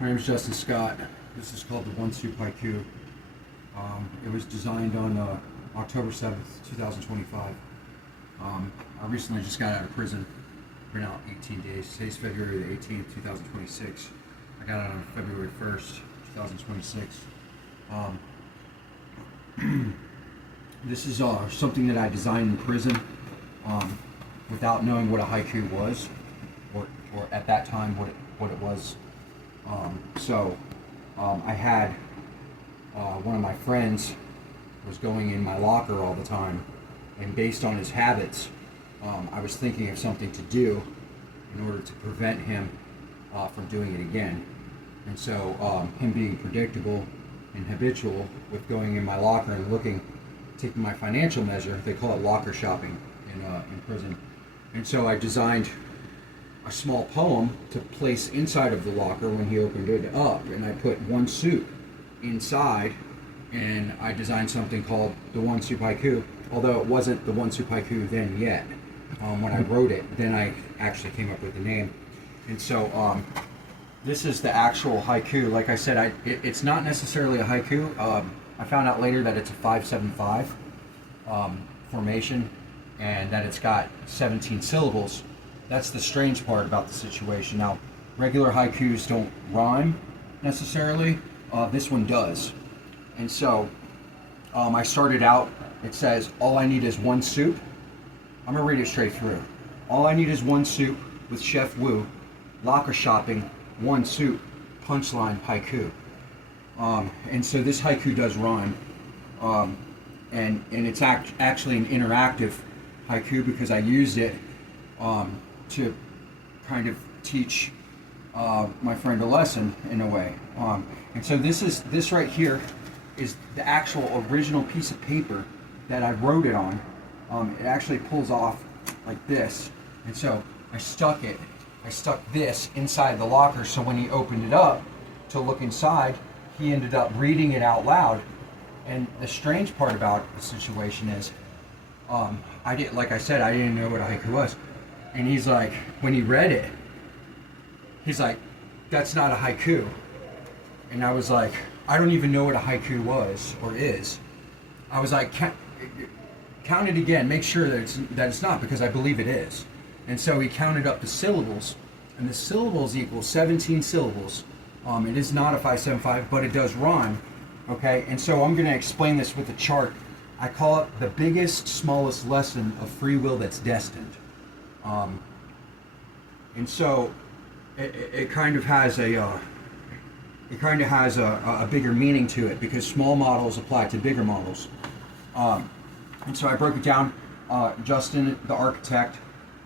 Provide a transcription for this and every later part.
My name is Justin Scott. This is called the One Soup Haiku. It was designed on October 7th, 2025. I recently just got out of prison. Been out 18 days. Today's February the 18th, 2026. I got out on February 1st, 2026. This is something that I designed in prison without knowing what a haiku was, or at that time what it was. I had one of my friends was going in my locker all the time, and based on his habits, I was thinking of something to do in order to prevent him from doing it again. And so him being predictable and habitual with going in my locker and taking my financial measure, they call it locker shopping in prison. And so I designed a small poem to place inside of the locker when he opened it up, and I put one soup inside, and I designed something called the One Soup Haiku, although it wasn't the One Soup Haiku then yet. When I wrote it, then I actually came up with the name. And so this is the actual haiku. Like I said, it's not necessarily a haiku. I found out later that it's a 5-7-5 formation, and that it's got 17 syllables. That's the strange part about the situation. Now, regular haikus don't rhyme necessarily. This one does. And so I started out, it says, all I need is one soup. I'm going to read it straight through. All I need is one soup with Chef Wu, locker shopping, one soup, punchline, haiku. And so this haiku does rhyme. And it's actually an interactive haiku because I used it to kind of teach my friend a lesson in a way. And so this right here is the actual original piece of paper that I wrote it on. It actually pulls off like this. And so I stuck this inside the locker, so when he opened it up to look inside, he ended up reading it out loud. And the strange part about the situation is, like I said, I didn't know what a haiku was. And he's like, when he read it, he's like, that's not a haiku. And I was like, I don't even know what a haiku was or is. I was like, count it again, make sure that it's not, because I believe it is. And so he counted up the syllables, and the syllables equal 17 syllables. It is not a 5-7-5, but it does rhyme. Okay, and so I'm going to explain this with a chart. I call it the biggest, smallest lesson of free will that's destined. And so it kind of has a bigger meaning to it, because small models apply to bigger models. And so I broke it down. Justin, the architect,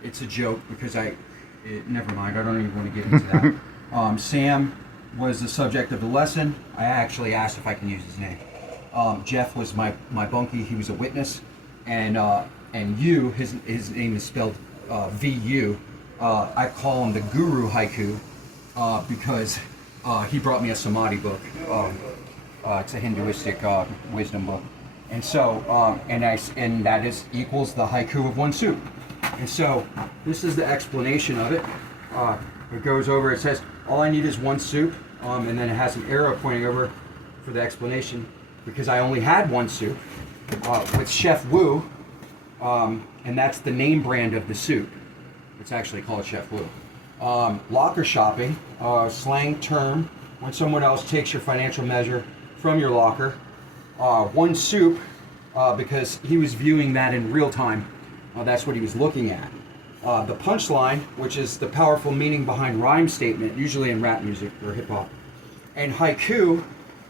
it's a joke because never mind, I don't even want to get into that. Sam was the subject of the lesson. I actually asked if I can use his name. Jeff was my bunkie, he was a witness. And you, his name is spelled V-U. I call him the Guru Haiku because he brought me a Samadhi book. It's a Hinduistic wisdom book. And so, and that equals the haiku of one soup. And so, this is the explanation of it. It goes over, it says, all I need is one soup, and then it has an arrow pointing over for the explanation, because I only had one soup, with Chef Wu, and that's the name brand of the soup. It's actually called Chef Wu. Locker shopping, slang term, when someone else takes your financial measure from your locker. One soup, because he was viewing that in real time. That's what he was looking at. The punchline, which is the powerful meaning behind rhyme statement, usually in rap music or hip hop. And haiku,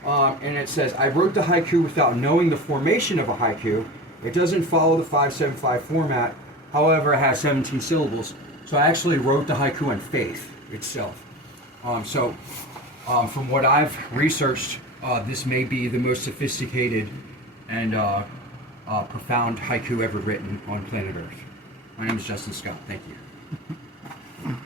and it says, I wrote the haiku without knowing the formation of a haiku. It doesn't follow the 5-7-5 format. However, it has 17 syllables. So I actually wrote the haiku on faith itself. From what I've researched, this may be the most sophisticated and profound haiku ever written on planet Earth. My name is Justin Scott. Thank you.